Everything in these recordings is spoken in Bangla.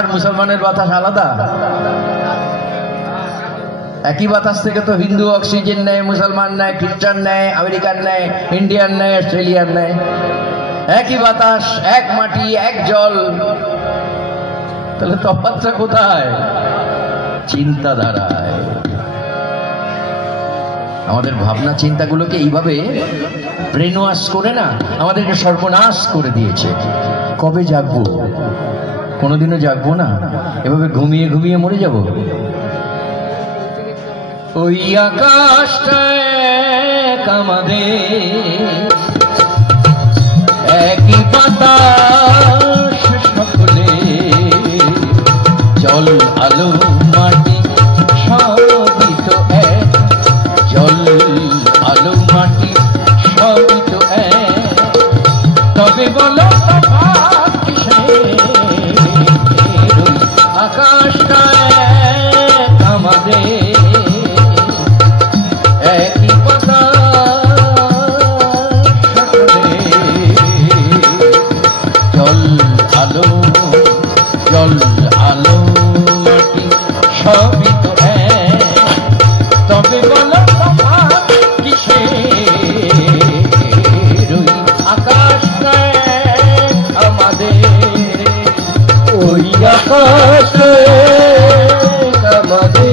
আর মুসলমানের বাতাস আলাদা? একই বাতাস থেকে তো হিন্দু অক্সিজেন নেয়, মুসলমান নেয়, খ্রিস্টান নেয়, আমেরিকান নেয়, ইন্ডিয়ান নেয়, অস্ট্রেলিয়ান নেয়। একই বাতাস, এক মাটি, এক জল, তাহলে তফাৎটা কোথায়? চিন্তাধারায়। আমাদের ভাবনা চিন্তাগুলোকে এইভাবে ব্রেন ওয়াশ করে না আমাদেরকে সর্বনাশ করে দিয়েছে। কবে জাগবো? কোনোদিনও জাগবো না, এভাবে ঘুমিয়ে ঘুমিয়ে মরে যাব। ওই আকাশটায় আমাদের একই বাতাস সকলে, জল আলো মাটি সবই তো এক, জল আলো মাটি সবই তো এক, তবে বলো তফাৎ কিসের? আকাশটায় আমাদের একই বাতাস সকলে, জল আলো মাটি সবই তো এক, তবে বলো তফাৎ কিসের? ওই আকাশটায় আমাদের, ওই আকাশটায় আমাদের।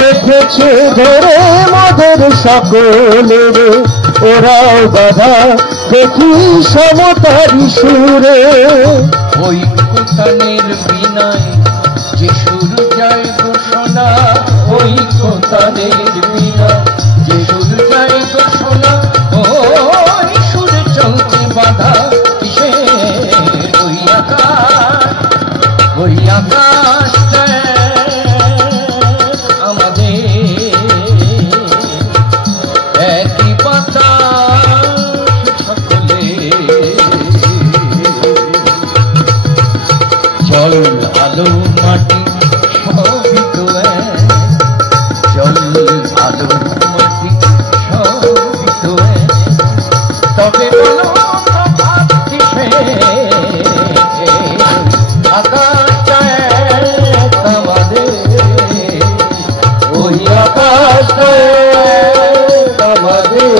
রেখেছে ধরে মদের সকলের, ওরাও বাধা দেখি সমতারি সুরে। ওই কোতানের বিনায় যে সুর যায় ঘোষণা, ওই কোতানের বিনায় যে সুর যায় ঘোষণা, ওই সুরে চলছে বাধা কিসের? ওই আকাশ, ওই আকাশটায় একই বাতাস সকলে, জল আলো মাটি সবই তো এক, জল আলো মাটি সবই তো এক, তবে বলো তফাৎ কিসের? আকাশটায় আমাদের, ওই আকাশটায় আমাদের।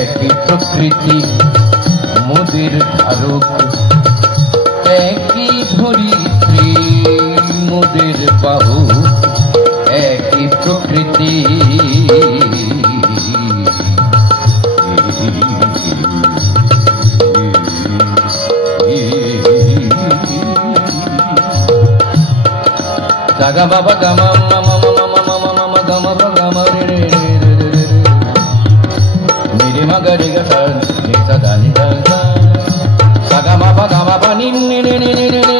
একই প্রকৃতি মোদের ধারক, একই ধরিত্রী মোদের বাহু, একই প্রকৃতি Daga baba gama mama mama mama mama gama gama re re re re re, mere maga re ga sa ni sa da ni da da, daga baba gama pa ni ni ni ni ni ni ni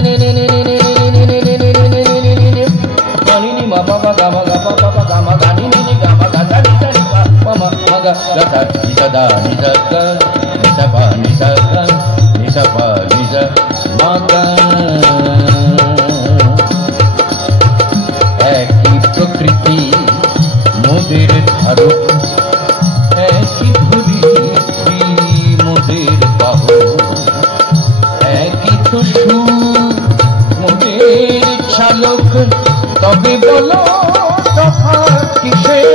ni ni, pani ni ma baba gama ga pa pa gama ga ni ni gama ga da ni da ni pa mama maga ga sa ni sa da ni sa ga ni sa pa ni sa ga ni sa pa ni sa maga। একই প্রকৃতি মোদের ধারক, একই ধরিত্রী মোদের বাহু, একই তো সুর মোদের চালক, তবে বলো তফাৎ কিসের?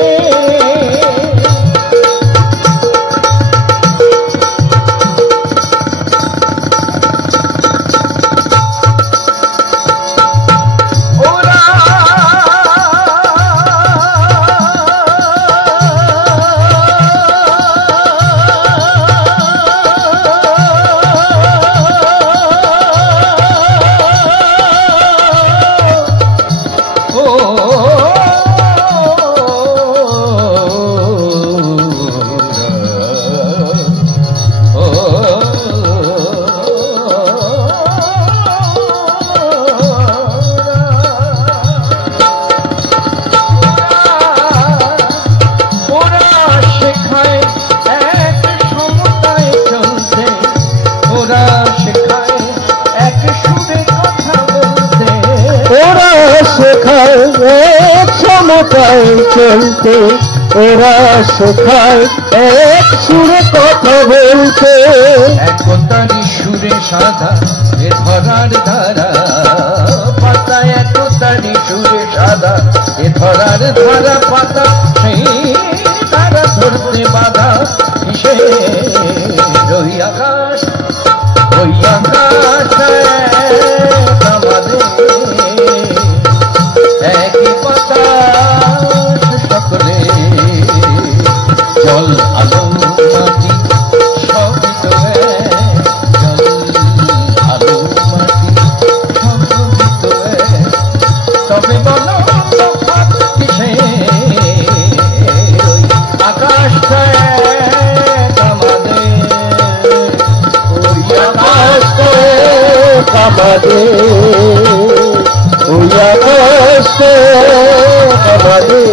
মমতায় চলতে ওরা শেখায় এক সুরে কথা বলতে একতারি সুরে সাধা এ ধরার ধারা পাতা একতারি সুরে সাধা এ ধরার ধারা পাতা সেই ধারা ধরতে বাধা কিসে রই আকাশ আমাদের একই পাতা সকলে জল আলো মাটি সবই তো জল আলো মাটি সবই তো তবে বলো কিসে আকাশটা আমাদের ওই আকাশটা আমাদের ওই আকাশটা আমাদের